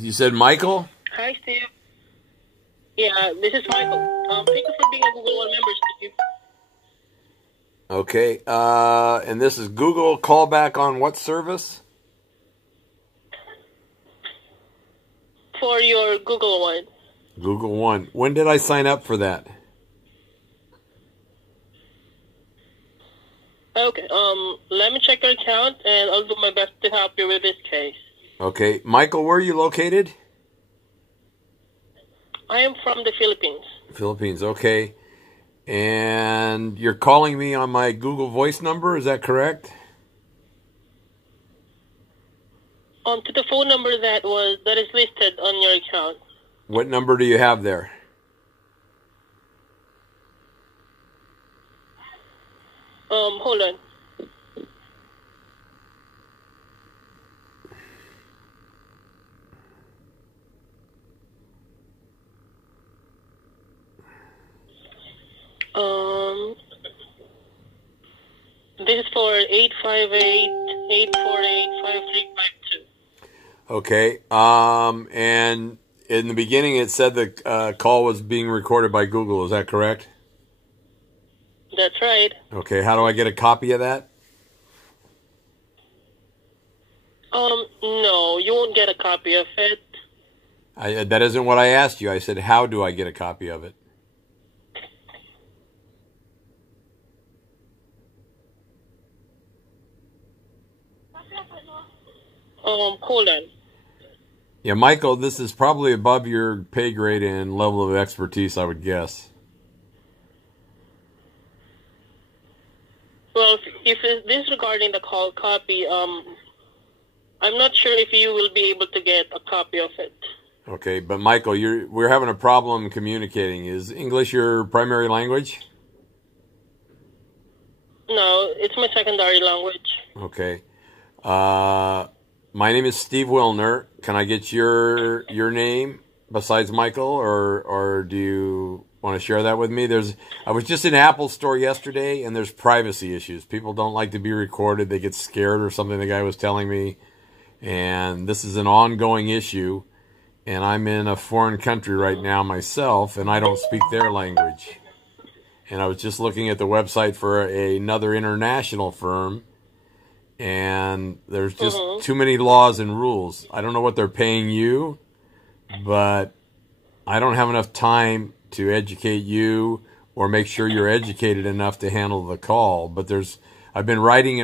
You said Michael? Hi, Steve. Yeah, this is Michael. Thank you for being a Google One member, Steve. Okay. And this is Google callback on what service? For your Google One. Google One. When did I sign up for that? Okay, let me check your account, and I'll do my best to help you with this case. Okay. Michael, where are you located? I am from the Philippines. Philippines, okay. And you're calling me on my Google Voice number, is that correct? To the phone number that is listed on your account. What number do you have there? Hold on. This is for 858-848-5352. Okay. And in the beginning it said the call was being recorded by Google, is that correct? That's right. Okay, how do I get a copy of that? No, you won't get a copy of it. That isn't what I asked you. I said, how do I get a copy of it? Hold on. Yeah, Michael, this is probably above your pay grade and level of expertise, I would guess. Well, if this is regarding the call copy, I'm not sure if you will be able to get a copy of it. Okay, but Michael, we're having a problem communicating. Is English your primary language? No, it's my secondary language. Okay. My name is Steve Wilner. Can I get your name besides Michael, or do you want to share that with me? I was just in Apple store yesterday, and there's privacy issues. People don't like to be recorded. They get scared or something, the guy was telling me. And this is an ongoing issue. And I'm in a foreign country right now myself, and I don't speak their language. And I was just looking at the website for another international firm, and there's just too many laws and rules. I don't know what they're paying you, but I don't have enough time to educate you or make sure you're educated enough to handle the call. But I've been writing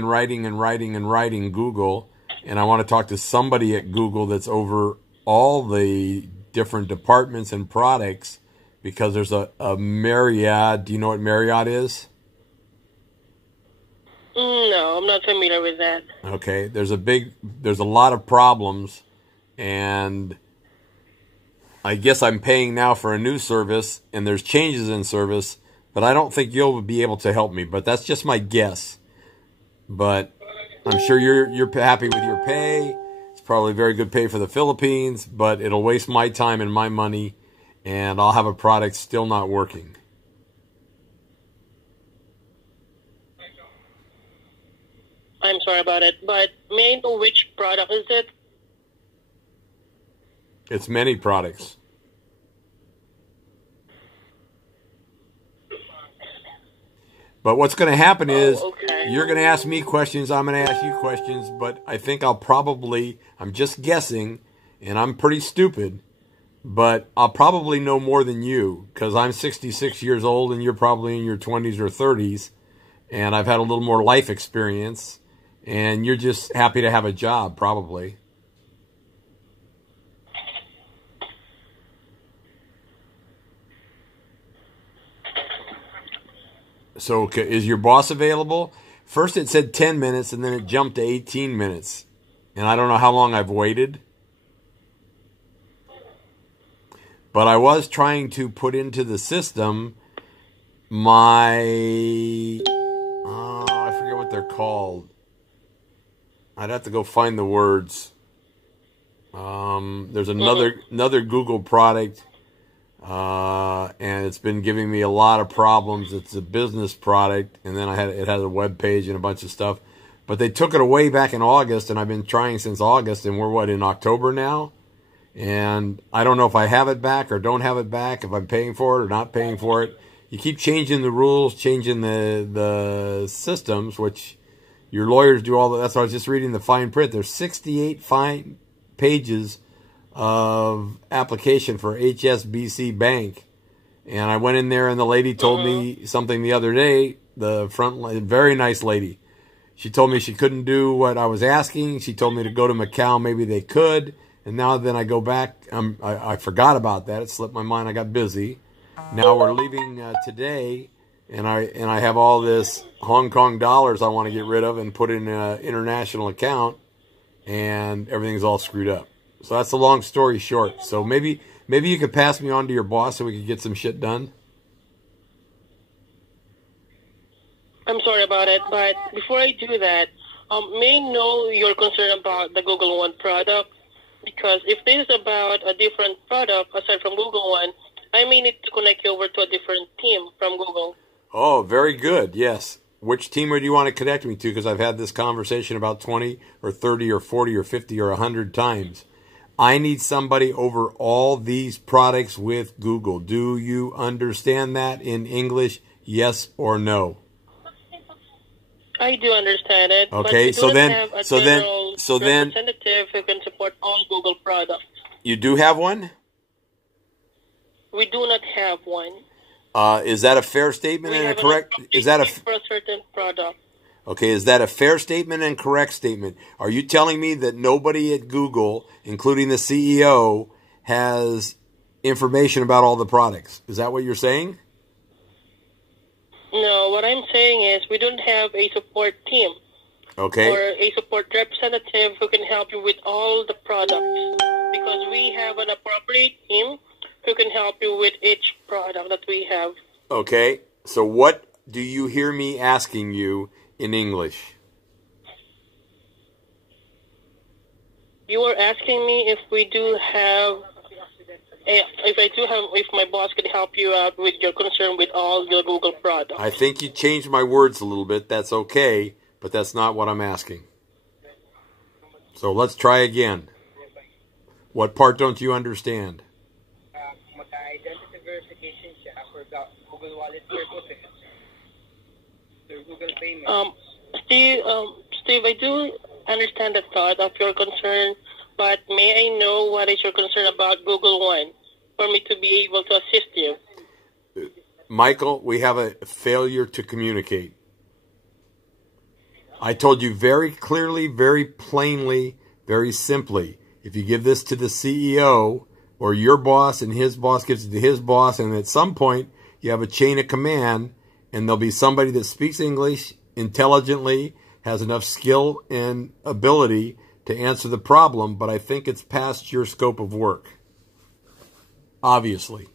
Google, and I want to talk to somebody at Google that's over all the different departments and products, because there's a Marriott. Do you know what Marriott is? No, I'm not familiar with that. Okay, there's a lot of problems, and I guess I'm paying now for a new service, and there's changes in service, but I don't think you'll be able to help me. But that's just my guess. But I'm sure you're happy with your pay. It's probably very good pay for the Philippines, but it'll waste my time and my money, and I'll have a product still not working. I'm sorry about it, but may I know which product is it? It's many products. But what's going to happen is you're going to ask me questions, I'm going to ask you questions, but I think I'm just guessing, and I'm pretty stupid, but I'll probably know more than you, because I'm 66 years old and you're probably in your 20s or 30s, and I've had a little more life experience, and you're just happy to have a job, probably. So is your boss available? First it said 10 minutes, and then it jumped to 18 minutes. And I don't know how long I've waited. But I was trying to put into the system my... I forget what they're called. I'd have to go find the words. There's another Google product. And it's been giving me a lot of problems. It's a business product, and then it has a web page and a bunch of stuff. But they took it away back in August, and I've been trying since August, and we're in October now, And I don't know if I have it back or don't have it back, if I'm paying for it or not paying for it. You keep changing the rules, changing the systems, which your lawyers do all that. That's why I was just reading the fine print. There's 68 fine pages of application for HSBC Bank. And I went in there and the lady told me something the other day, the very nice lady. She told me she couldn't do what I was asking. She told me to go to Macau. Maybe they could. And now then I go back. I forgot about that. It slipped my mind. I got busy. Now we're leaving today. And I have all this Hong Kong dollars I want to get rid of and put in an international account. And everything's all screwed up. So that's a long story short. So maybe you could pass me on to your boss so we could get some shit done. I'm sorry about it, but before I do that, may I know your concern about the Google One product? Because if this is about a different product aside from Google One, I may need to connect you over to a different team from Google. Oh, very good. Yes. Which team would you want to connect me to? Because I've had this conversation about 20 or 30 or 40 or 50 or 100 times. I need somebody over all these products with Google. Do you understand that in English? Yes or no? I do understand it. Okay, but we don't have a representative who can support all Google products. You do have one? We do not have one. Is that a fair statement and a correct? Is that for a certain product? Okay, is that a fair statement and correct statement? Are you telling me that nobody at Google, including the CEO, has information about all the products? Is that what you're saying? No, what I'm saying is we don't have a support team. Okay. Or a support representative who can help you with all the products. Because we have an appropriate team who can help you with each product that we have. Okay, so what do you hear me asking you in English? You are asking me if we do have, if my boss could help you out with your concern with all your Google products. I think you changed my words a little bit. That's okay, but that's not what I'm asking. So let's try again. What part don't you understand? Steve, I do understand the thought of your concern, but may I know what is your concern about Google One for me to be able to assist you? Michael, we have a failure to communicate. I told you very clearly, very plainly, very simply, if you give this to the CEO or your boss and his boss gives it to his boss, and at some point you have a chain of command and there'll be somebody that speaks English intelligently, has enough skill and ability to answer the problem, but I think it's past your scope of work. Obviously.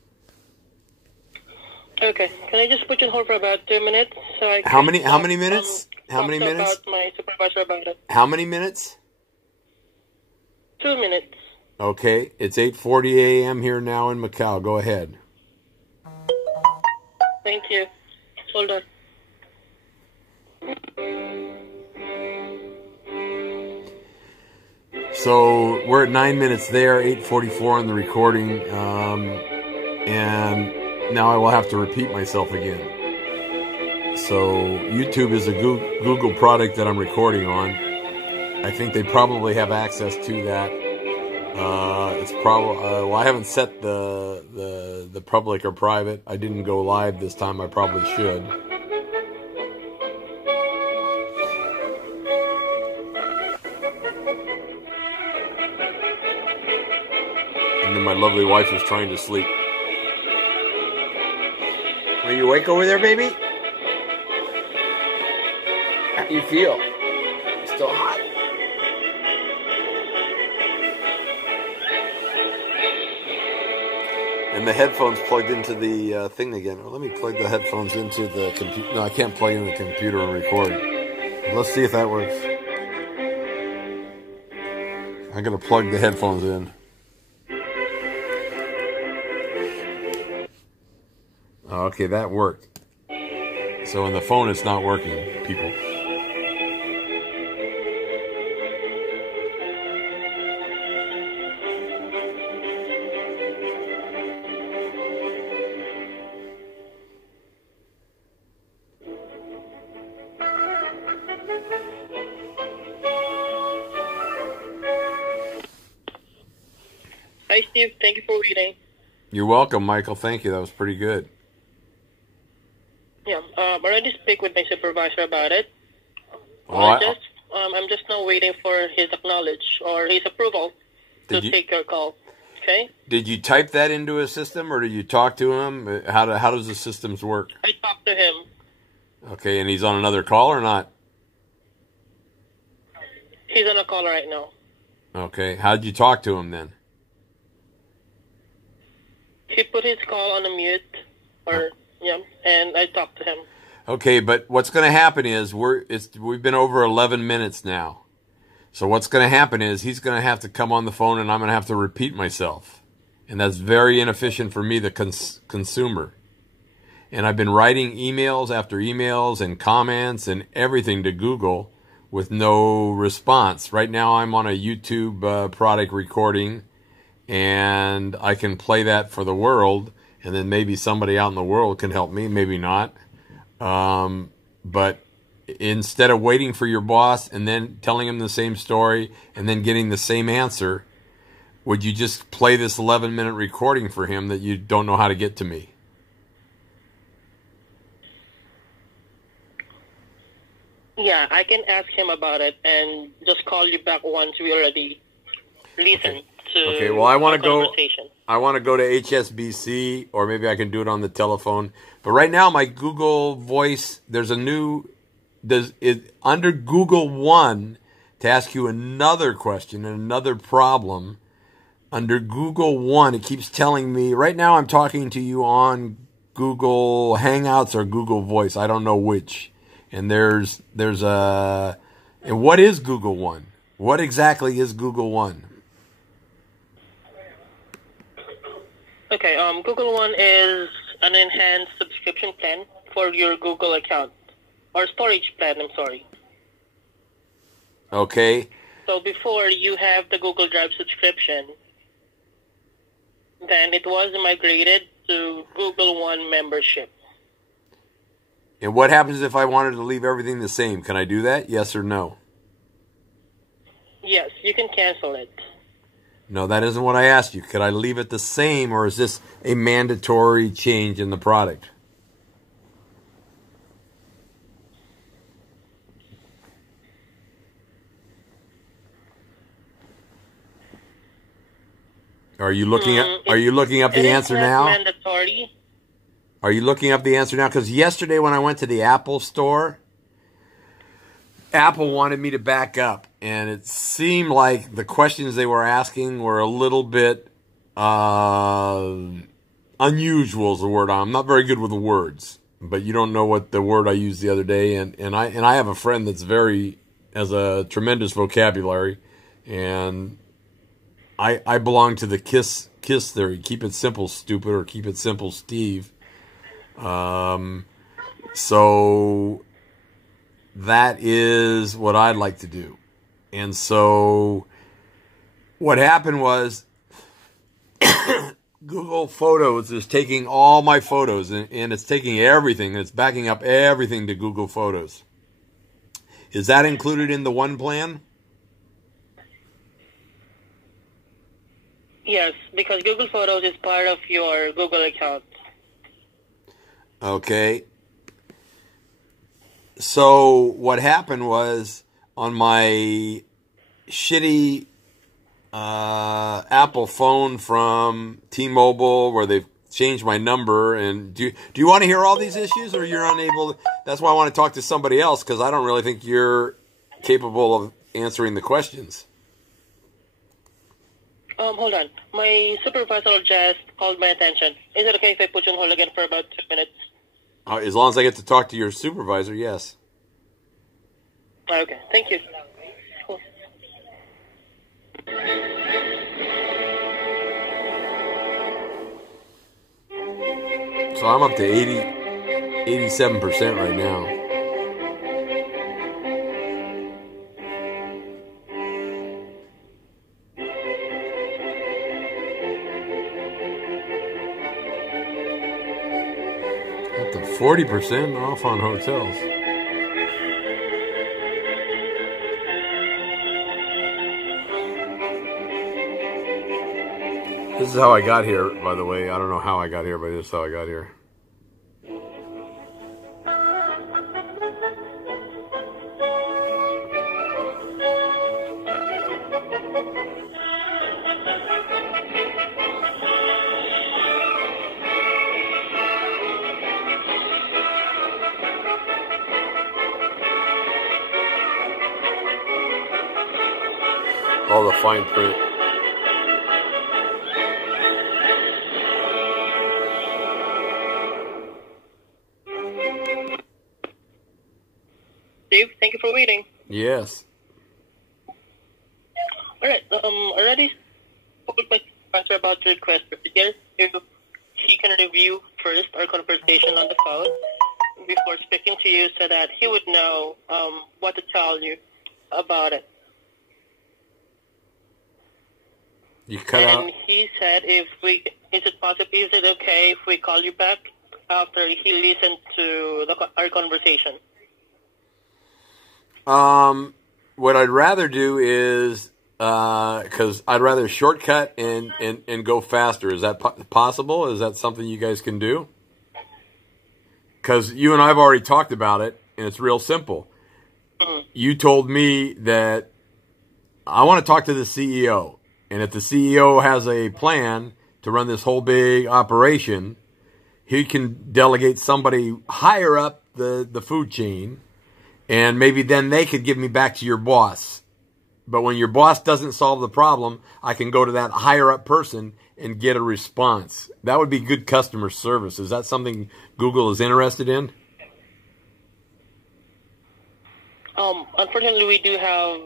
Okay. Can I just put you on hold for about 2 minutes? So I how many minutes? How many minutes? About my supervisor about it. How many minutes? 2 minutes. Okay. It's 8:40 a.m. here now in Macau. Go ahead. Thank you. Hold on. So we're at 9 minutes there, 8:44 on the recording, and now I will have to repeat myself again. So YouTube is a Google product that I'm recording on. I think they probably have access to that. It's probably well, I haven't set the public or private. I didn't go live this time. I probably should. And then my lovely wife is trying to sleep. Are you awake over there, baby? How do you feel? Still hot? And the headphones plugged into the thing again. Well, let me plug the headphones into the computer. No, I can't plug in the computer and record. Let's see if that works. I'm going to plug the headphones in. Okay, that worked. So on the phone, it's not working, people. Hi, Steve. Thank you for waiting. You're welcome, Michael. Thank you. That was pretty good. Yeah, I already speak with my supervisor about it. Oh, I'm just now waiting for his acknowledge or his approval to take your call. Okay? Did you type that into a system, or did you talk to him? How does the systems work? I talked to him. Okay, and he's on another call or not? He's on a call right now. Okay, how'd you talk to him then? He put his call on a mute, and I talked to him. Okay, but what's going to happen is we've been over 11 minutes now. So what's going to happen is he's going to have to come on the phone, and I'm going to have to repeat myself. And that's very inefficient for me, the consumer. And I've been writing emails after emails and comments and everything to Google with no response. Right now I'm on a YouTube product recording, and I can play that for the world, and then maybe somebody out in the world can help me, maybe not. But instead of waiting for your boss and then telling him the same story and then getting the same answer, would you just play this 11-minute recording for him that you don't know how to get to me? Yeah, I can ask him about it and just call you back once we already listen to Okay, well, I want to go to HSBC, or maybe I can do it on the telephone. But right now, my Google Voice, there's a new, under Google One, to ask you another question and another problem. Under Google One, it keeps telling me, right now I'm talking to you on Google Hangouts or Google Voice. I don't know which. And there's and what is Google One? What exactly is Google One? Okay, Google One is an enhanced subscription plan for your Google account. Or storage plan, I'm sorry. Okay. So before you have the Google Drive subscription, then it was migrated to Google One membership. And what happens if I wanted to leave everything the same? Can I do that? Yes or no? Yes, you can cancel it. No, that isn't what I asked you. Could I leave it the same, or is this a mandatory change in the product? Are you looking up the answer now? Mandatory. Are you looking up the answer now? Because yesterday when I went to the Apple store, Apple wanted me to back up, and it seemed like the questions they were asking were a little bit unusual is the word. I'm not very good with the words, but you don't know what the word I used the other day, and I have a friend that's has a tremendous vocabulary, and I belong to the KISS theory. Keep it simple, stupid, or keep it simple, Steve. So that is what I'd like to do. And so what happened was Google Photos is taking all my photos, and it's taking everything. It's backing up everything to Google Photos. Is that included in the one plan? Yes, because Google Photos is part of your Google account. Okay. So what happened was on my shitty Apple phone from T-Mobile, where they've changed my number, and do you want to hear all these issues, or you're unable? That's why I want to talk to somebody else, because I don't really think you're capable of answering the questions. Hold on. My supervisor just called my attention. Is it okay if I put you on hold again for about 2 minutes? As long as I get to talk to your supervisor, yes. Okay, thank you. Cool. So I'm up to 87% right now. Up to 40% off on hotels. This is how I got here, by the way. I don't know how I got here, but this is how I got here. All the fine print. Dave, thank you for waiting. Yes. All right. Already spoke with my professor about the request procedure. If he can review first our conversation on the phone before speaking to you, so that he would know what to tell you about it. You cut out. And he said, is it okay if we call you back after he listened to our conversation? What I'd rather do is, because I'd rather shortcut and go faster. Is that possible? Is that something you guys can do? Because you and I have already talked about it, and it's real simple. Mm-hmm. You told me that I want to talk to the CEO. And if the CEO has a plan to run this whole big operation, he can delegate somebody higher up the food chain, and maybe then they could give me back to your boss. But when your boss doesn't solve the problem, I can go to that higher up person and get a response. That would be good customer service. Is that something Google is interested in? Unfortunately, we do have...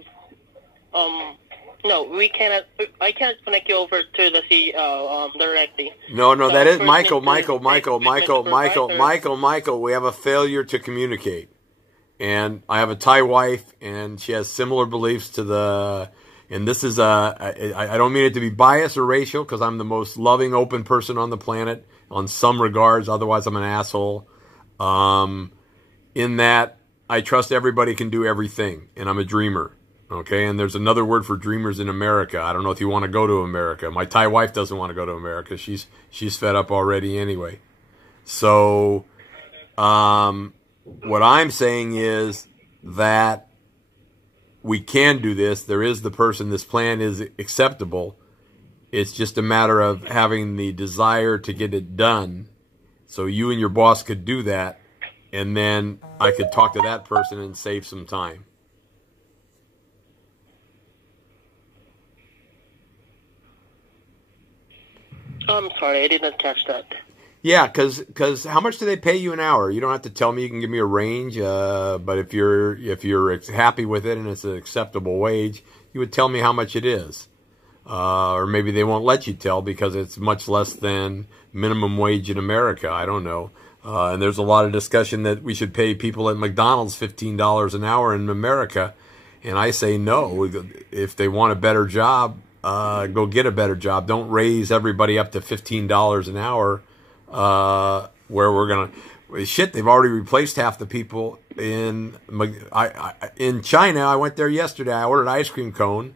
No, we cannot. I can't connect you over to the CEO directly. No, that is Michael. We have a failure to communicate, and I have a Thai wife, and she has similar beliefs to the. And this is I don't mean it to be biased or racial, because I'm the most loving, open person on the planet on some regards. Otherwise, I'm an asshole. In that, I trust everybody can do everything, and I'm a dreamer. Okay, and there's another word for dreamers in America. I don't know if you want to go to America. My Thai wife doesn't want to go to America. She's fed up already anyway. So, what I'm saying is that we can do this. There is the person. This plan is acceptable. It's just a matter of having the desire to get it done. So you and your boss could do that, and then I could talk to that person and save some time. I'm sorry, I did not catch that. Yeah, because how much do they pay you an hour? You don't have to tell me. You can give me a range. But if you're happy with it and it's an acceptable wage, you would tell me how much it is. Or maybe they won't let you tell because it's much less than minimum wage in America. I don't know. And there's a lot of discussion that we should pay people at McDonald's $15 an hour in America. And I say no. If they want a better job, go get a better job. Don't raise everybody up to $15 an hour, where we're going to... Shit, they've already replaced half the people in China. I went there yesterday. I ordered an ice cream cone,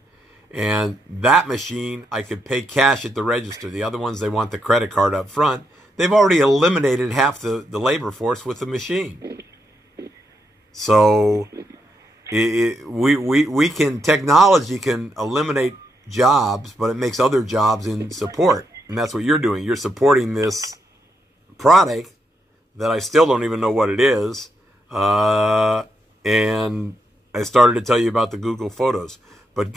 and that machine, I could pay cash at the register. The other ones, they want the credit card up front. They've already eliminated half the labor force with the machine. So technology can eliminate jobs, but it makes other jobs in support, and that's what you're doing. You're supporting this product that I still don't even know what it is, and I started to tell you about the Google Photos, but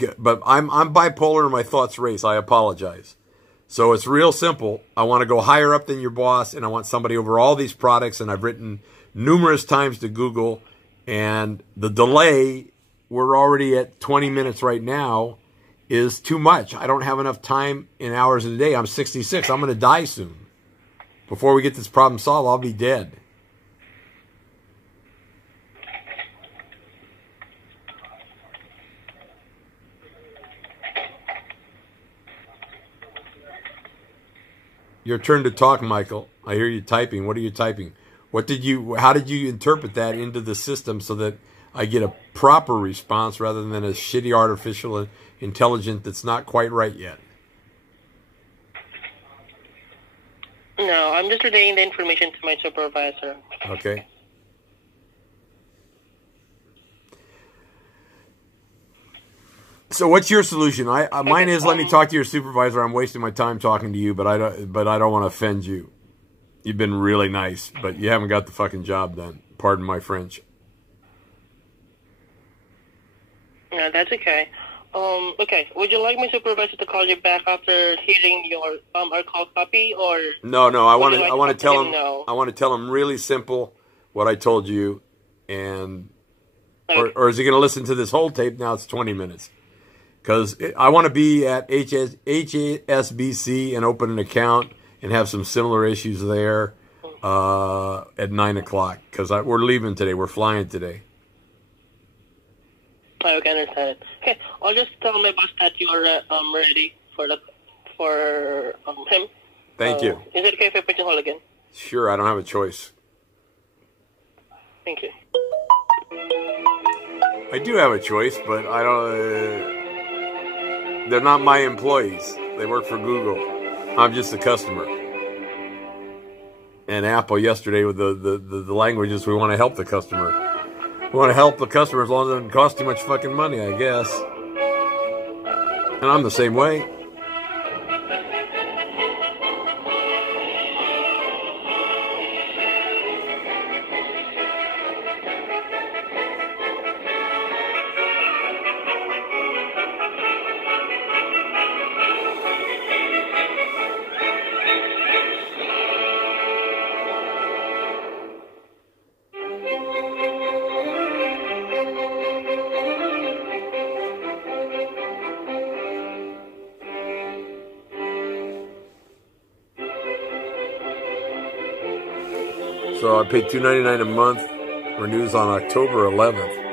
I'm bipolar and my thoughts race. I apologize. So it's real simple. I want to go higher up than your boss, and I want somebody over all these products, and I've written numerous times to Google, and the delay, we're already at 20 minutes right now, is too much. I don't have enough time in hours in a day. I'm 66. I'm going to die soon. Before we get this problem solved, I'll be dead. Your turn to talk, Michael. I hear you typing. What are you typing? How did you interpret that into the system so that I get a proper response rather than a shitty artificial intelligence that's not quite right yet? No, I'm just relaying the information to my supervisor. Okay. So what's your solution? Mine is let me talk to your supervisor. I'm wasting my time talking to you, but I don't want to offend you. You've been really nice, but you haven't got the fucking job done. Pardon my French. No, that's okay. Okay. Would you like my supervisor to call you back after hearing your our call copy, or No. I want to. like I want to to tell let him. him know? I want to tell him really simple what I told you, and Okay. or is he going to listen to this whole tape? Now it's 20 minutes. Because I want to be at HSBC and open an account and have some similar issues there at 9 o'clock. Because we're leaving today. We're flying today. Okay, understand it. Okay, I'll just tell my boss that you're ready for him. Thank you. Is it okay if I put you on hold again? Sure, I don't have a choice. Thank you. I do have a choice, but I don't... they're not my employees. They work for Google. I'm just a customer. And Apple yesterday with the languages, we want to help the customer. We want to help the customer as long as it doesn't cost too much fucking money, I guess. And I'm the same way. So I paid $2.99 a month. Renews on October 11th.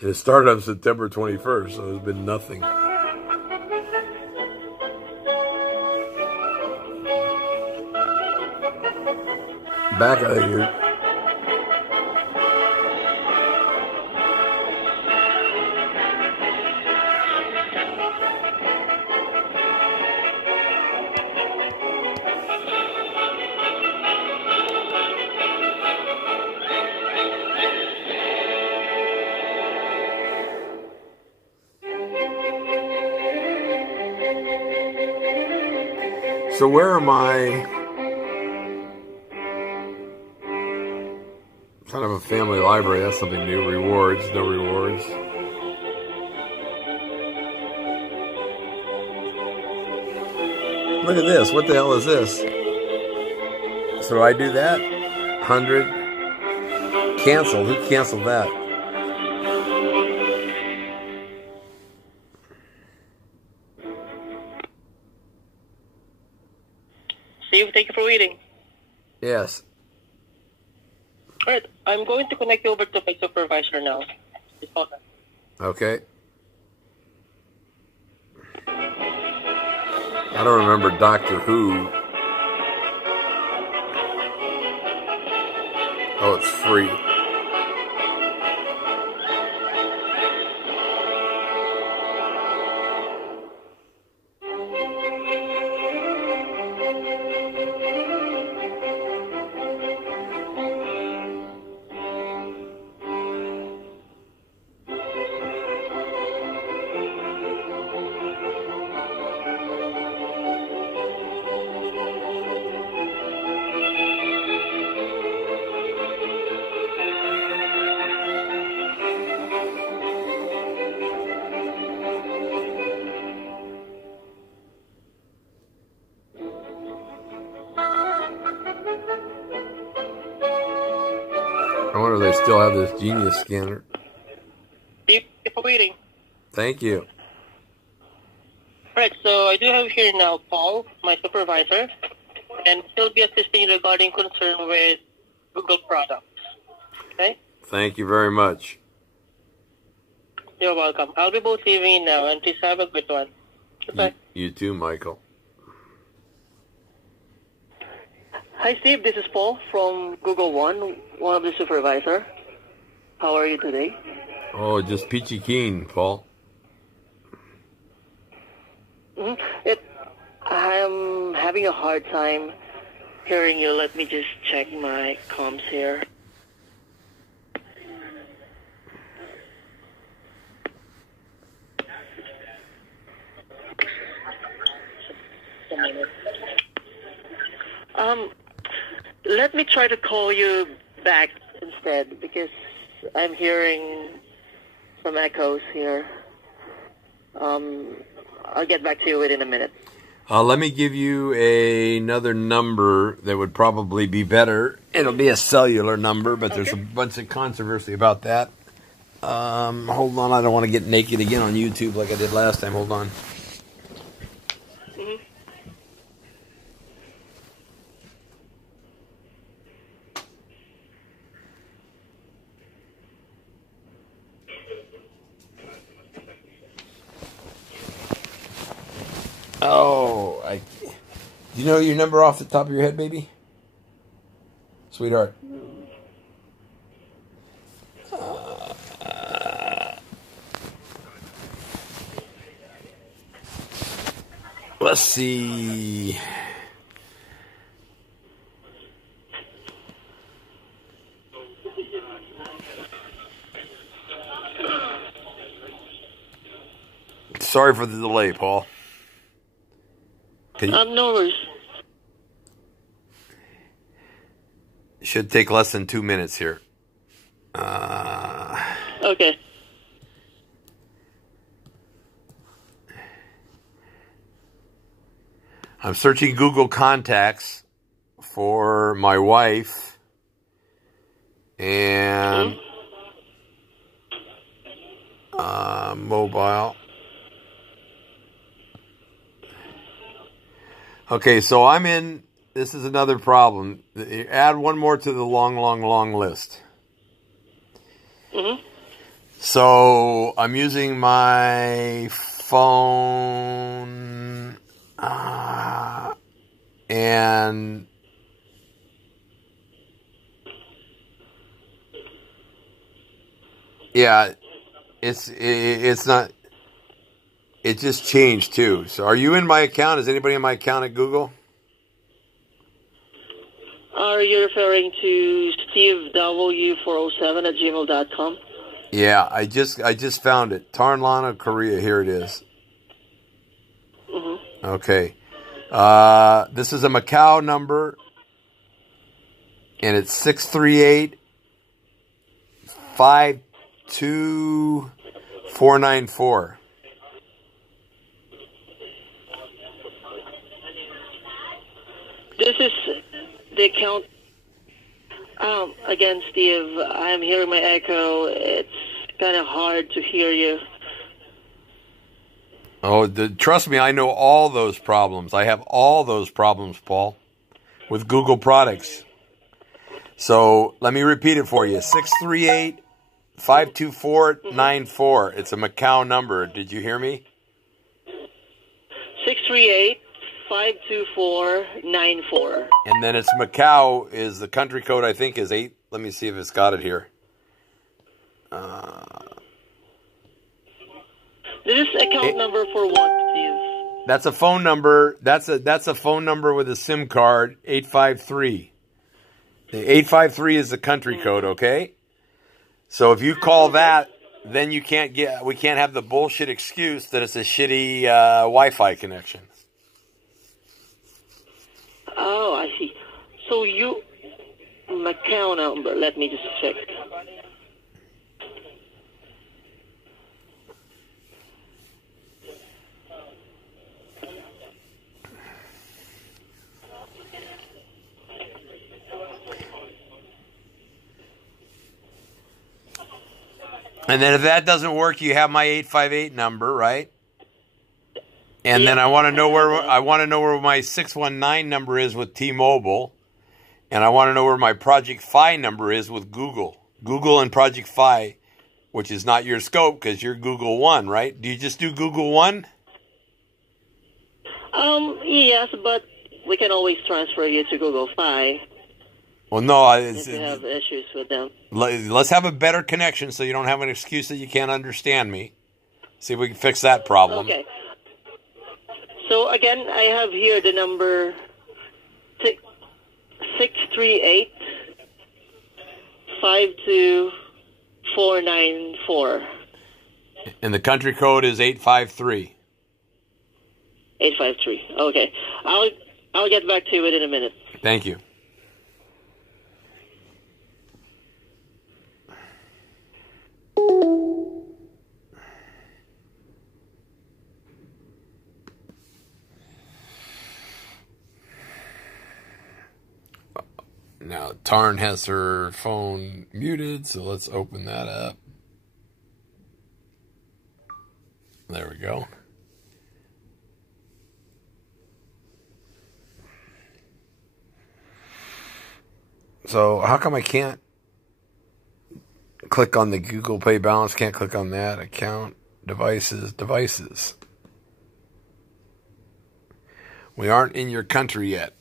And it started on September 21st, so there's been nothing. Back out of here. So where are my kind of a family library? That's something new. Rewards, no rewards. Look at this. What the hell is this? So do I do that? 100. Canceled. Who canceled that? Steve, thank you for waiting. Yes. All right, I'm going to connect you over to my supervisor now. Just hold on. Okay. I don't remember Doctor Who. Oh, it's free. I wonder if they still have this Genius scanner. Thank you for waiting. Thank you. All right, so I do have here now Paul, my supervisor, and he'll be assisting you regarding concern with Google products. Okay? Thank you very much. You're welcome. I'll be both leaving you now, and please have a good one. Goodbye. You too, Michael. Hi, Steve. This is Paul from Google one of the supervisor. How are you today? Oh, just peachy keen, Paul. I'm having a hard time hearing you. Let me just check my comms here. Let me try to call you back instead because I'm hearing some echoes here. I'll get back to you within a minute. Let me give you another number that would probably be better. It'll be a cellular number, but there's a bunch of controversy about that. Hold on, I don't want to get naked again on YouTube like I did last time. Hold on. Oh, do you know your number off the top of your head, baby? Sweetheart. Let's see. Sorry for the delay, Paul. No worries. Should take less than 2 minutes here. Okay. I'm searching Google Contacts for my wife and mobile. Okay, so I'm in. This is another problem. Add one more to the long list. So I'm using my phone and yeah, it's not. It just changed too. So are you in my account? Is anybody in my account at Google? Are you referring to stevew407@gmail.com? Yeah, I just found it. Tarnlana, Korea. Here it is. Okay. This is a Macau number, and it's 638-52494. This is the account. Again, Steve, I'm hearing my echo. It's kind of hard to hear you. Oh, trust me, I know all those problems. I have all those problems, Paul, with Google products. So let me repeat it for you. 638-52494. It's a Macau number. Did you hear me? 638-524-94. And then it's Macau is the country code, I think, is 8. Let me see if it's got it here. This is account number for what, Steve? That's a phone number. That's a phone number with a SIM card, 853. The 853 is the country code, okay? So if you call that, then we can't have the bullshit excuse that it's a shitty Wi-Fi connection. Oh, I see. So Macau number, let me just check. And then if that doesn't work, you have my 858 number, right? And then I want to know where my 619 number is with T-Mobile, and I want to know where my Project Fi number is with Google. Google and Project Fi, which is not your scope because you're Google One, right? Do you just do Google One? Yes, but we can always transfer you to Google Fi Well, no, if you have issues with them. let's have a better connection so you don't have an excuse that you can't understand me. See if we can fix that problem. Okay. So again, I have here the number 638-52494. And the country code is 853. 853. Okay. I'll get back to you within a minute. Thank you. Now, Tarn has her phone muted, so let's open that up. There we go. So, how come I can't click on the Google Pay balance? Can't click on that. Account, devices. We aren't in your country yet.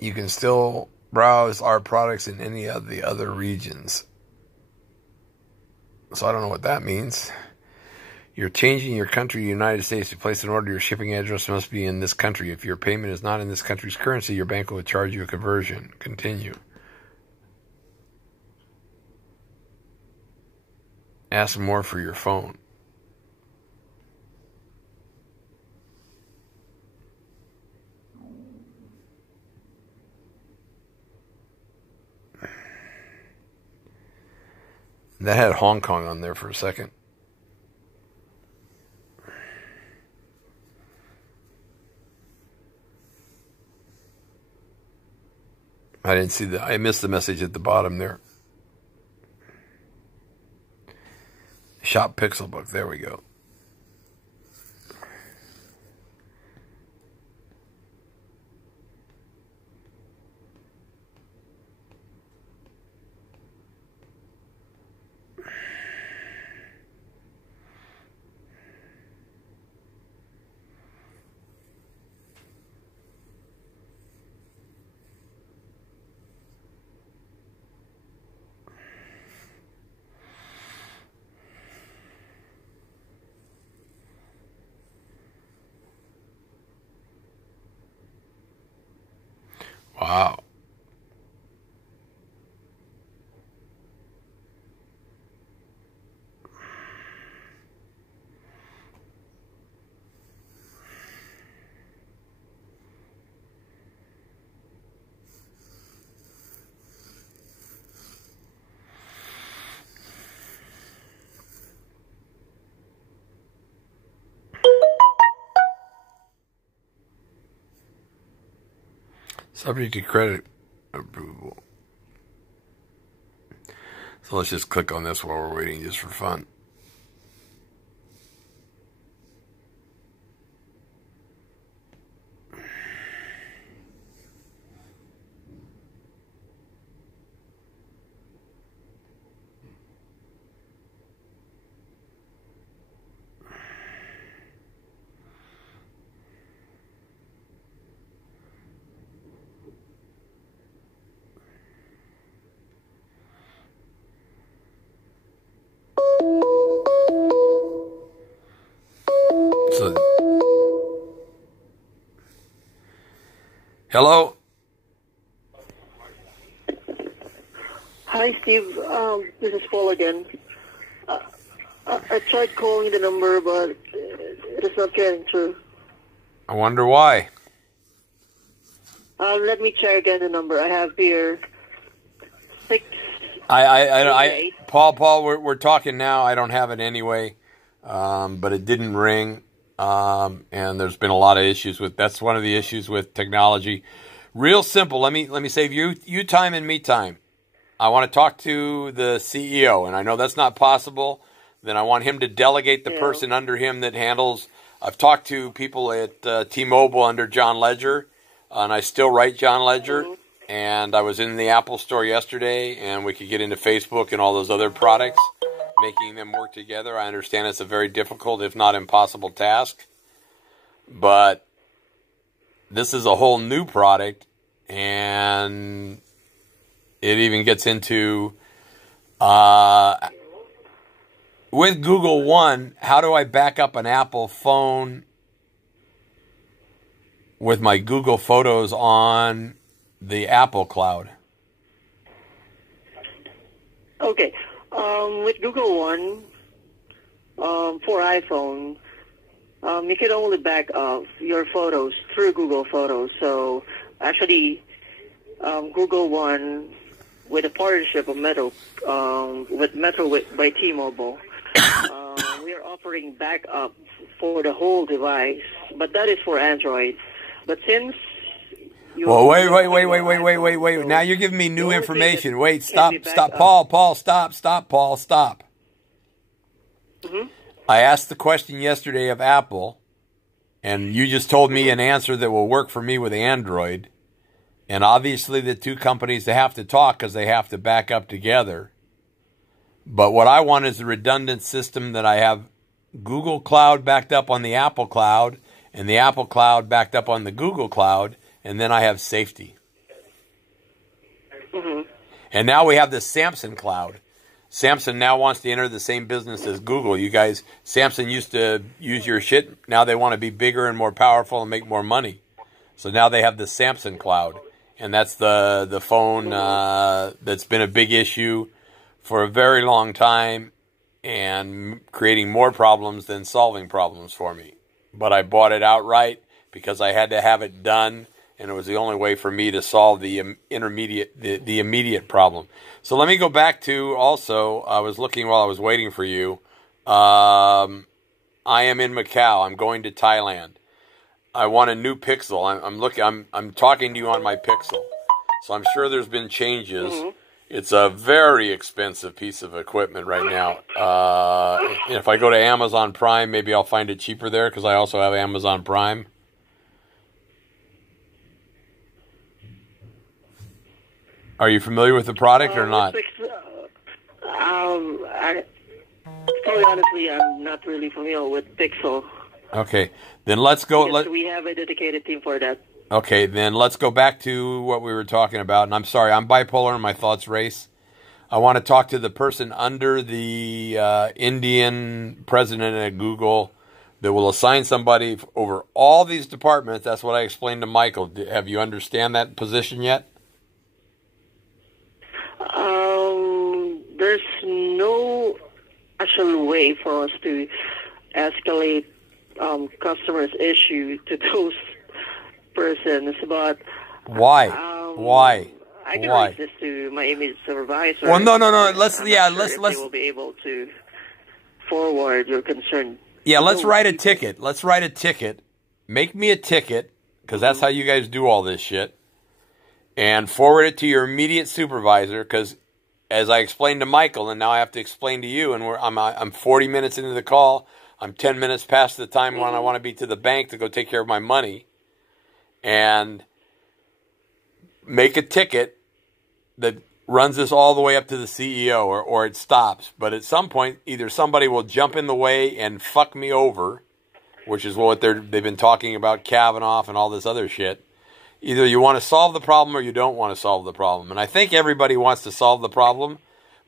You can still browse our products in any of the other regions. So I don't know what that means. You're changing your country to the United States. To place an order, your shipping address must be in this country. If your payment is not in this country's currency, your bank will charge you a conversion. Continue. Ask more for your phone. That had Hong Kong on there for a second. I didn't see I missed the message at the bottom there. Shop Pixelbook. There we go. Wow. Subject to credit approval. So let's just click on this while we're waiting just for fun. Hello? Hi, Steve. This is Paul again. I tried calling the number, but it is not getting through. I wonder why. Let me check again the number. I have here 6. Paul, we're talking now. I don't have it anyway, but it didn't ring. And there's been a lot of issues that's one of the issues with technology. Real simple. Let me save you time and me time. I want to talk to the CEO, and I know that's not possible. Then I want him to delegate the person under him that handles. I've talked to people at T-Mobile under John Ledger, and I still write John Ledger. Mm-hmm. And I was in the Apple store yesterday, and we could get into Facebook and all those other products, making them work together. I understand it's a very difficult, if not impossible, task. But this is a whole new product, and it even gets into with Google One, how do I back up an Apple phone with my Google Photos on the Apple Cloud? Okay. With Google One, for iPhone, you can only back up your photos through Google Photos. So actually, Google One, with a partnership of Metro, by T-Mobile, we are offering backup for the whole device, but that is for Android. But since well, wait. Now you're giving me new information. Wait, stop, Paul, stop. Mm-hmm. I asked the question yesterday of Apple, and you just told me an answer that will work for me with Android. And obviously the two companies, they have to talk because they have to back up together. But what I want is a redundant system that I have Google Cloud backed up on the Apple Cloud and the Apple Cloud backed up on the Google Cloud, and then I have safety. Mm-hmm. And now we have the Samsung Cloud. Samsung now wants to enter the same business as Google. You guys, Samsung used to use your shit. Now they want to be bigger and more powerful and make more money. So now they have the Samsung Cloud. And that's the phone that's been a big issue for a very long time and creating more problems than solving problems for me. But I bought it outright because I had to have it done, and it was the only way for me to solve the immediate problem. So let me go back to also, I was looking while I was waiting for you. I am in Macau. I'm going to Thailand. I want a new Pixel. I'm talking to you on my Pixel. So I'm sure there's been changes. Mm-hmm. It's a very expensive piece of equipment right now. If I go to Amazon Prime, maybe I'll find it cheaper there because I also have Amazon Prime. Are you familiar with the product or not? Totally honestly, I'm not really familiar with Pixel. Okay, then let's go. We have a dedicated team for that. Okay, then let's go back to what we were talking about. And I'm sorry, I'm bipolar and my thoughts race. I want to talk to the person under the Indian president at Google that will assign somebody over all these departments. That's what I explained to Michael. Have you understand that position yet? There's no actual way for us to escalate customers' issue to those persons, but why? I can raise this to my image supervisor. Well, no. Let's they will be able to forward your concern. Yeah, let's write a ticket. Let's write a ticket. Make me a ticket because that's how you guys do all this shit, and forward it to your immediate supervisor. Because as I explained to Michael, and now I have to explain to you, and I'm 40 minutes into the call. I'm 10 minutes past the time when I want to be to the bank to go take care of my money. And make a ticket that runs this all the way up to the CEO or it stops. But at some point, either somebody will jump in the way and fuck me over, which is what they've been talking about, Kavanaugh and all this other shit. Either you want to solve the problem or you don't want to solve the problem. And I think everybody wants to solve the problem,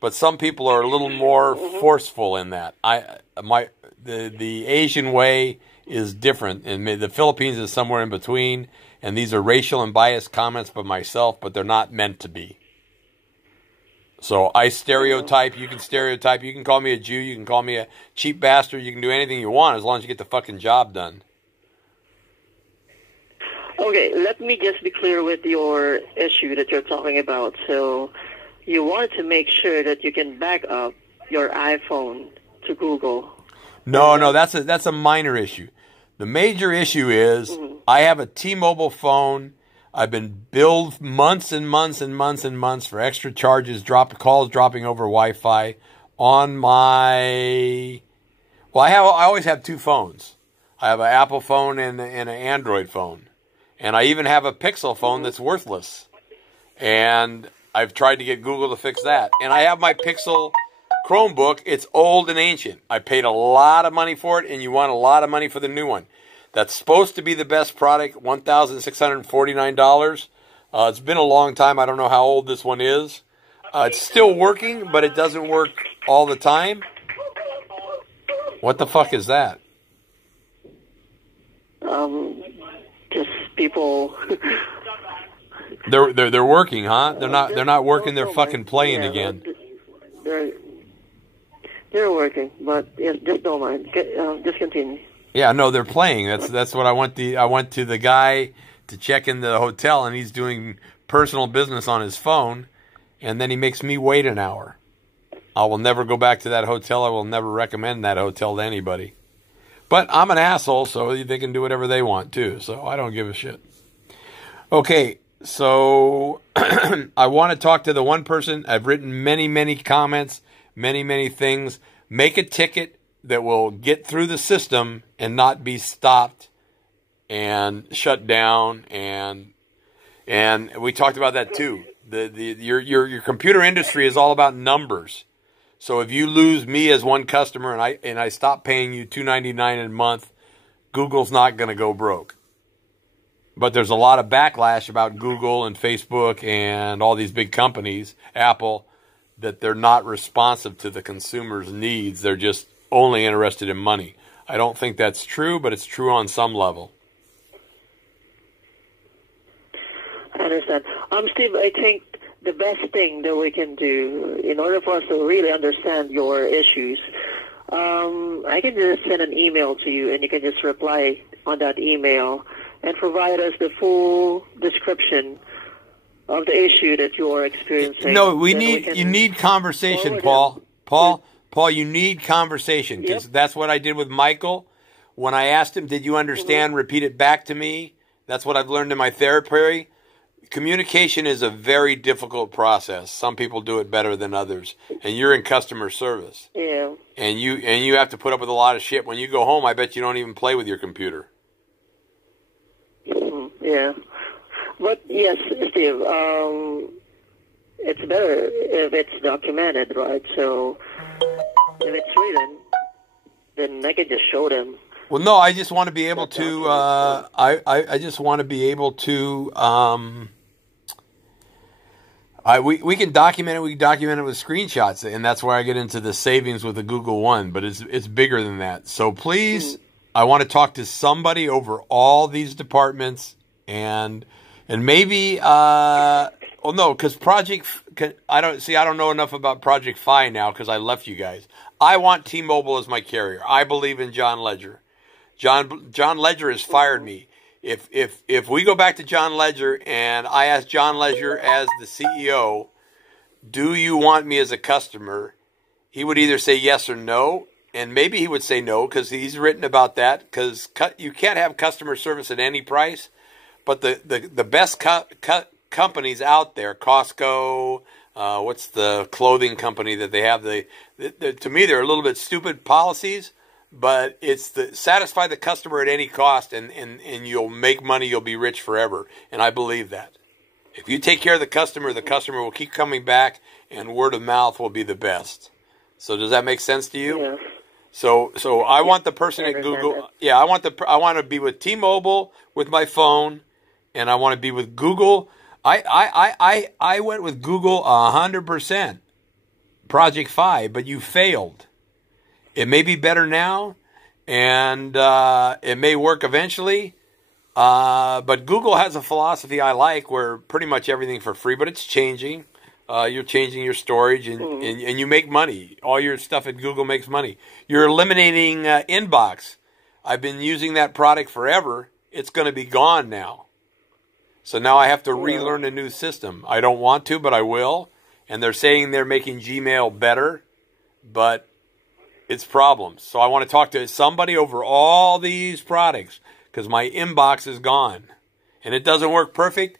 but some people are a little more forceful in that. The Asian way is different, and the Philippines is somewhere in between, and these are racial and biased comments by myself, but they're not meant to be. So I stereotype, you can stereotype, you can call me a Jew, you can call me a cheap bastard, you can do anything you want as long as you get the fucking job done. Okay, let me just be clear with your issue that you're talking about. So you want to make sure that you can back up your iPhone to Google. No, that's a minor issue. The major issue is I have a T-Mobile phone. I've been billed months and months and months and months for extra charges, calls dropping over Wi-Fi on my. Well, I always have two phones. I have an Apple phone and an Android phone, and I even have a Pixel phone that's worthless. And I've tried to get Google to fix that, and I have my Pixel Chromebook. It's old and ancient. I paid a lot of money for it, and you want a lot of money for the new one. That's supposed to be the best product, $1,649. It's been a long time. I don't know how old this one is. It's still working, but it doesn't work all the time. What the fuck is that? Just people. They're working, huh? They're not working. They're fucking playing again. They're working, but yes, just don't mind. Just continue. Yeah, no, they're playing. That's what I went to the guy to check in the hotel, and he's doing personal business on his phone, and then he makes me wait an hour. I will never go back to that hotel. I will never recommend that hotel to anybody. But I'm an asshole, so they can do whatever they want too. So I don't give a shit. Okay, so I want to talk to the one person. I've written many comments, many things. Make a ticket that will get through the system and not be stopped and shut down. And we talked about that too. Your computer industry is all about numbers. So if you lose me as one customer and I stop paying you $2.99 a month, Google's not going to go broke. But there's a lot of backlash about Google and Facebook and all these big companies, Apple, that they're not responsive to the consumer's needs. They're just only interested in money. I don't think that's true, but it's true on some level. I understand. Steve, I think the best thing that we can do in order for us to really understand your issues, I can just send an email to you, and you can just reply on that email and provide us the full description of the issue that you are experiencing. No, you need conversation, Paul. Paul, you need conversation, because that's what I did with Michael. When I asked him, did you understand, repeat it back to me. That's what I've learned in my therapy. Communication is a very difficult process. Some people do it better than others. And you're in customer service. Yeah. And you have to put up with a lot of shit. When you go home, I bet you don't even play with your computer. Yeah. But yes, Steve, it's better if it's documented, right? So if it's written, then I can just show them. Well, no, I just want to be able to. I just want to be able to. We can document it. We can document it with screenshots, and that's where I get into the savings with the Google One. But it's bigger than that. So please, I want to talk to somebody over all these departments, and maybe. Well, no, because I don't know enough about Project Fi now because I left you guys. I want T-Mobile as my carrier. I believe in John Ledger. John Ledger has fired me. If we go back to John Ledger and I ask John Ledger as the CEO, do you want me as a customer? He would either say yes or no, and maybe he would say no because he's written about that. Because you can't have customer service at any price. But the best companies out there, Costco, what's the clothing company that they have? To me, they're a little bit stupid policies. But it's satisfy the customer at any cost, and you'll make money, you'll be rich forever. And I believe that. If you take care of the customer will keep coming back, and word of mouth will be the best. So does that make sense to you? Yeah. So I want the person at Google. Yeah, I want to be with T-Mobile with my phone, and I want to be with Google. I went with Google 100%. Project Fi, but you failed. It may be better now, and it may work eventually. But Google has a philosophy I like where pretty much everything for free, but it's changing. You're changing your storage, and you make money. All your stuff at Google makes money. You're eliminating Inbox. I've been using that product forever. It's going to be gone now. So now I have to relearn a new system. I don't want to, but I will. And they're saying they're making Gmail better, but it's problems. So I want to talk to somebody over all these products because my inbox is gone. And it doesn't work perfect.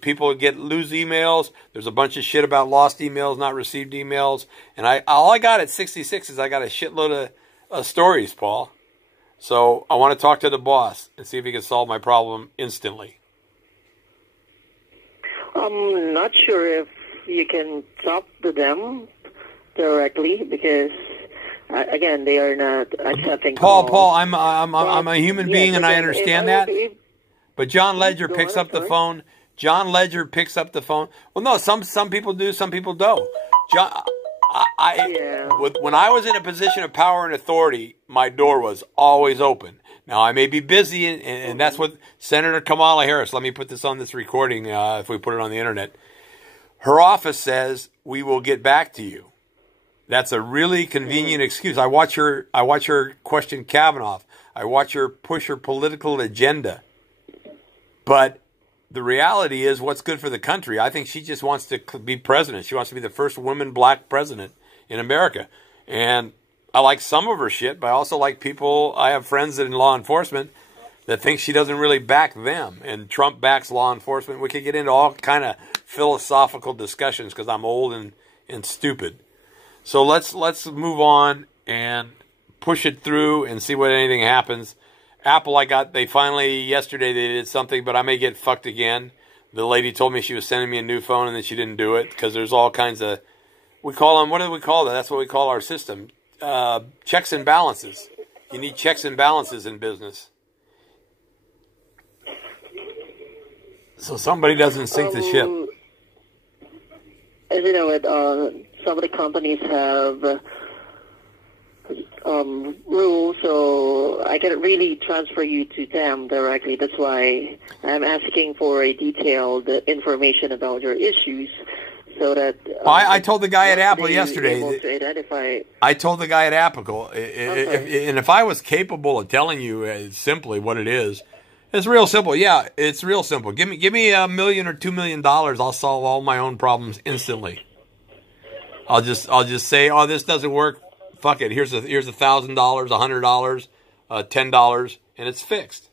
People lose emails. There's a bunch of shit about lost emails, not received emails. And all I got at 66 is I got a shitload of stories, Paul. So I want to talk to the boss and see if he can solve my problem instantly. I'm not sure if you can talk to them directly because again, they are not accepting Paul, calls. Paul, I'm a human being, and I understand that. But John Ledger picks up the phone. John Ledger picks up the phone. Well, no, some people do, some people don't. When I was in a position of power and authority, my door was always open. Now, I may be busy, and that's what Senator Kamala Harris, let me put this on this recording if we put it on the internet. Her office says, we will get back to you. That's a really convenient excuse. I watch her question Kavanaugh. I watch her push her political agenda. But the reality is what's good for the country. I think she just wants to be president. She wants to be the first woman black president in America. And I like some of her shit, but I also like people. I have friends in law enforcement that think she doesn't really back them. And Trump backs law enforcement. We could get into all kind of philosophical discussions because I'm old and stupid. So let's move on and push it through and see what anything happens. Apple, they finally, yesterday they did something, but I may get fucked again. The lady told me she was sending me a new phone and then she didn't do it because there's all kinds of, we call them, what do we call that? That's what we call our system. Checks and balances. You need checks and balances in business. So somebody doesn't sink the ship. As you know, some of the companies have rules, so I cannot really transfer you to them directly. That's why I'm asking for a detailed information about your issues, so that I told the guy at Apple yesterday. To identify. I told the guy at Apple, if I was capable of telling you simply what it is, it's real simple. Yeah, it's real simple. Give me $1 million or $2 million. I'll solve all my own problems instantly. I'll just say, oh, this doesn't work. Fuck it. Here's $1,000, $100, $10, and it's fixed.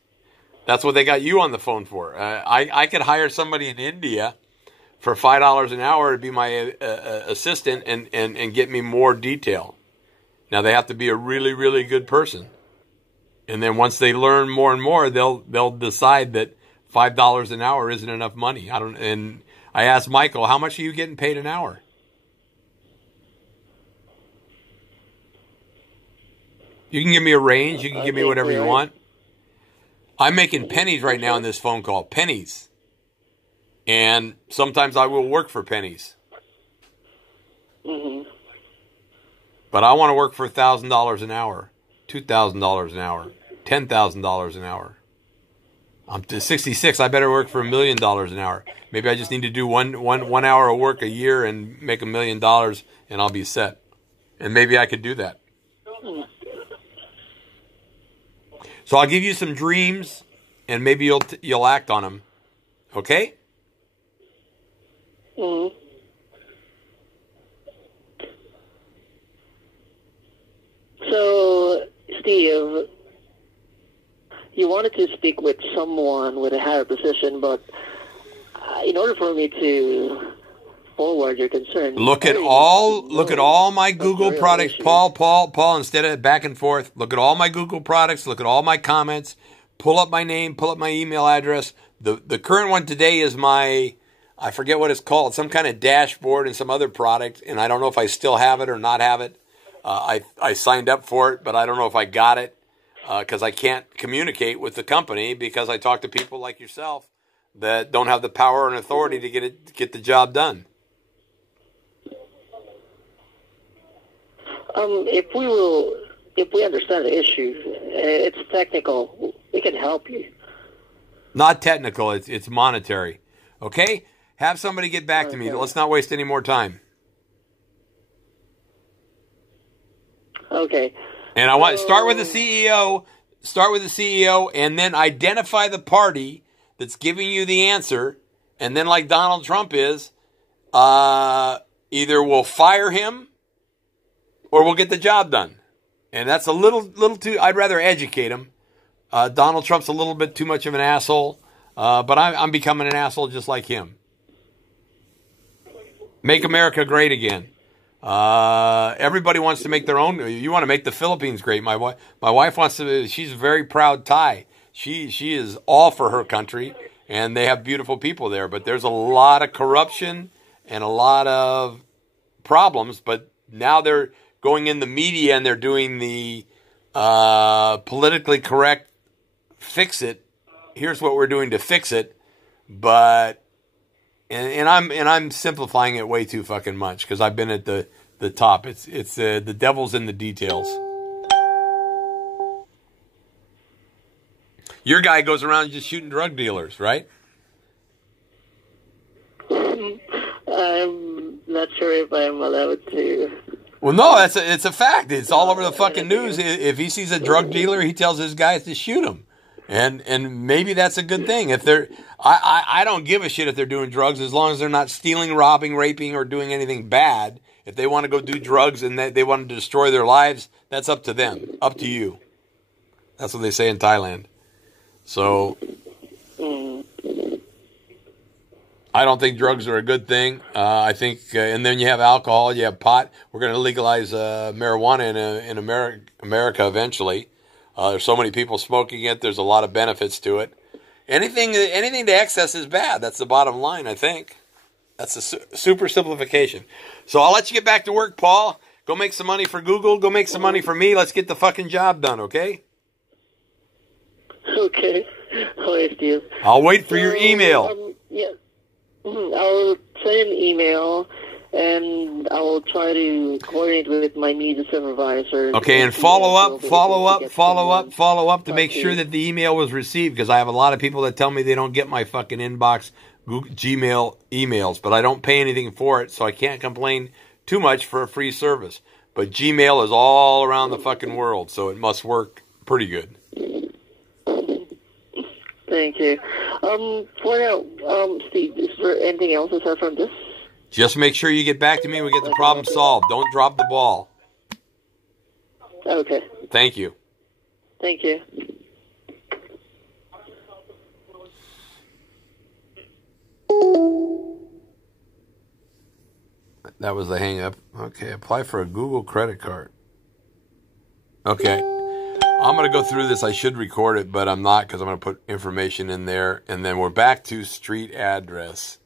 That's what they got you on the phone for. I could hire somebody in India for $5 an hour to be my assistant and get me more detail. Now they have to be a really, really good person. And then once they learn more and more, they'll decide that $5 an hour isn't enough money. And I asked Michael, how much are you getting paid an hour? You can give me a range. You can give me whatever you want. I'm making pennies right now in this phone call. Pennies. And sometimes I will work for pennies. Mm-hmm. But I want to work for $1,000 an hour, $2,000 an hour, $10,000 an hour. I'm 66. I better work for $1 million an hour. Maybe I just need to do one hour of work a year and make $1 million, and I'll be set. And maybe I could do that. So I'll give you some dreams, and maybe you'll act on them. Okay? Mm-hmm. So, Steve, you wanted to speak with someone with a higher position, but in order for me to forward your concern, look at all my Google products, Paul. Instead of back and forth, look at all my Google products. Look at all my comments. Pull up my name. Pull up my email address. The current one today is I forget what it's called, some kind of dashboard and some other product, and I don't know if I still have it or not have it. I signed up for it, but I don't know if I got it because I can't communicate with the company because I talk to people like yourself that don't have the power and authority to get the job done. If we understand the issue, it's technical. We can help you. Not technical. It's monetary. Okay? Have somebody get back to me. Let's not waste any more time. Okay. And I want start with the CEO. Start with the CEO, and then identify the party that's giving you the answer. And then, like Donald Trump is, either we'll fire him or we'll get the job done. And that's a little too. I'd rather educate him. Donald Trump's a little bit too much of an asshole, but I'm becoming an asshole just like him. Make America great again. Everybody wants to make their own. You want to make the Philippines great. My wife wants to. She's a very proud Thai. She is all for her country, and they have beautiful people there. But there's a lot of corruption and a lot of problems. But now they're going in the media and they're doing the politically correct fix it. Here's what we're doing to fix it, but and I'm simplifying it way too fucking much because I've been at the top. It's the devil's in the details. Your guy goes around just shooting drug dealers, right? I'm not sure if I'm allowed to. Well, no, it's a fact. It's all over the fucking news. If he sees a drug dealer, he tells his guys to shoot him. And maybe that's a good thing. If they're, I don't give a shit if they're doing drugs as long as they're not stealing, robbing, raping, or doing anything bad. If they want to go do drugs and they want to destroy their lives, that's up to them, up to you. That's what they say in Thailand. So I don't think drugs are a good thing. I think, and then you have alcohol, you have pot. We're going to legalize marijuana in America eventually. There's so many people smoking it. There's a lot of benefits to it. Anything to excess is bad. That's the bottom line, I think. That's a super simplification. So I'll let you get back to work, Paul. Go make some money for Google. Go make some money for me. Let's get the fucking job done, okay? Okay. Always do. I'll wait for your email. Yeah. I'll send an email, and I will try to coordinate with my media supervisor. Okay, and follow up to make sure that the email was received, because I have a lot of people that tell me they don't get my fucking inbox Gmail emails, but I don't pay anything for it, so I can't complain too much for a free service. But Gmail is all around the fucking world, so it must work pretty good. Thank you. For now, Steve, is there anything else aside from this? Just make sure you get back to me when we get the problem solved. Don't drop the ball. Okay. Thank you. Thank you. That was the hang up. Okay, apply for a Google credit card. Okay. I'm going to go through this. I should record it, but I'm not because I'm going to put information in there. And then we're back to street address.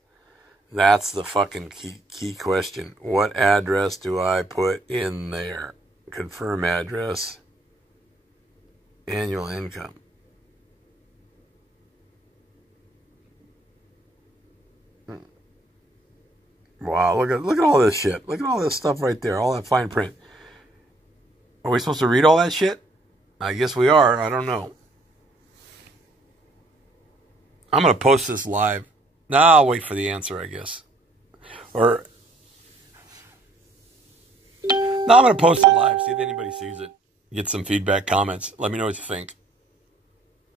That's the fucking key question. What address do I put in there? Confirm address. Annual income. Wow, look at all this shit. Look at all this stuff right there. All that fine print. Are we supposed to read all that shit? I guess we are. I don't know. I'm going to post this live. No, I'll wait for the answer, I guess. Or, no, I'm going to post it live, see if anybody sees it. Get some feedback, comments. Let me know what you think.